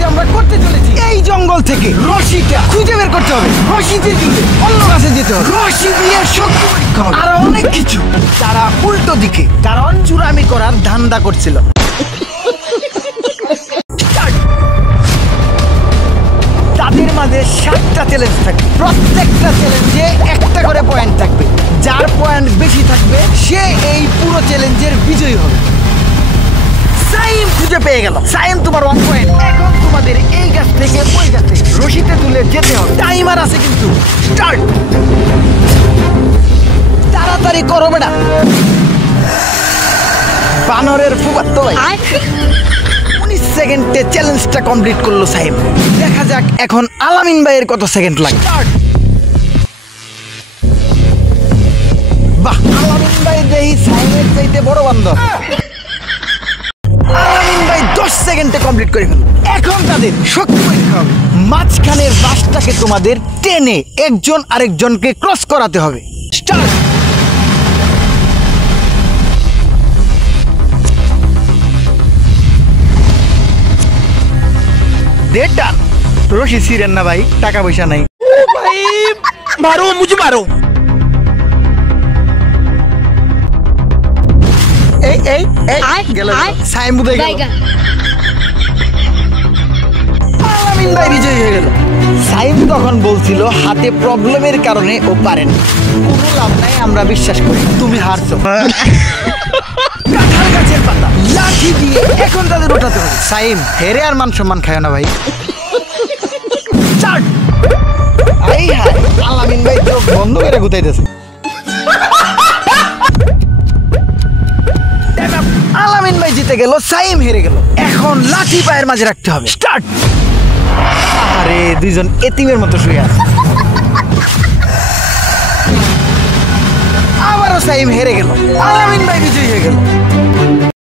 আজকে আমরা করতে চলেছি এই জঙ্গল থেকে রশিটা খুঁজে বের করতে হবে, রশিতে দিলে অন্য কাছে যেতে হবে, রশি দিয়ে শক্তি পরীক্ষা হবে, আর অনেক কিছু। তারা উল্টো দিকে কারণ চুরামি করার ধান্দা করছিল। তাদের মাঝে 7টা চ্যালেঞ্জ থাকবে, প্রত্যেকটা চ্যালেঞ্জে একটা করে পয়েন্ট থাকবে। যার পয়েন্ট বেশি থাকবে সে এই পুরো চ্যালেঞ্জের বিজয়ী হবে। সাইম খুঁজে পেয়ে গেল। সাইম তোমার 1 পয়েন্ট। এখন তোমাদের এই গাছ থেকে ওই গাছে রশিতে তুলে যেতে হবে। টাইমার আছে কিন্তু। স্টার্ট। তাড়াতাড়ি করো বেটা। বানরের ফুফাতো ভাই 19 সেকেন্ডে চ্যালেঞ্জটা কমপ্লিট করলো সাইম। দেখা যাক এখন আলামিন ভাইয়ের কত সেকেন্ড লাগে। বাহ, আলামিন ভাই দেখি সাইমের চাইতে বড় বান্দর। আলামিন ভাই 10 সেকেন্ডে কমপ্লিট করে ফেলল। এখন তাদের শক্তি পরীক্ষা হবে। মাঝখানের বাসটাকে তোমাদের টেনে একজন আরেকজনকে ক্রস করাতে হবে। স্টার্ট। দেড়টান রশি ছিঁড়েন না ভাই, টাকা পয়সা নাই। ভাই মারো, মুঝে মারো। এই এই এই গেল সাইম বুঝে গেল। আলামিন ভাই বিজয়ী হয়ে গেল। সাইম তখন বলছিল হাতে প্রবলেমের কারণে ও পারেন। কোনো লাভ নাই, আমরা বিশ্বাস করি তুমি হারছো। কাঁঠাল গাছের পাতা লাঠি দিয়ে এখন তাদের ওঠাতে হবে। সাইম হেরে আর মান সম্মান খায় না ভাই। আই হায়, আলামিন ভাই চোখ বন্ধ করে গুতাইতেছে। আলামিন ভাই জিতে গেল, সাইম হেরে গেল। এখন লাঠি পায়ের মাঝে রাখতে হবে। স্টার্ট। আরে দুইজন এতিমের মতো শুয়ে আছে। আবারও সাইম হেরে গেল, আলামিন ভাই বিজয়ী হয়ে গেল।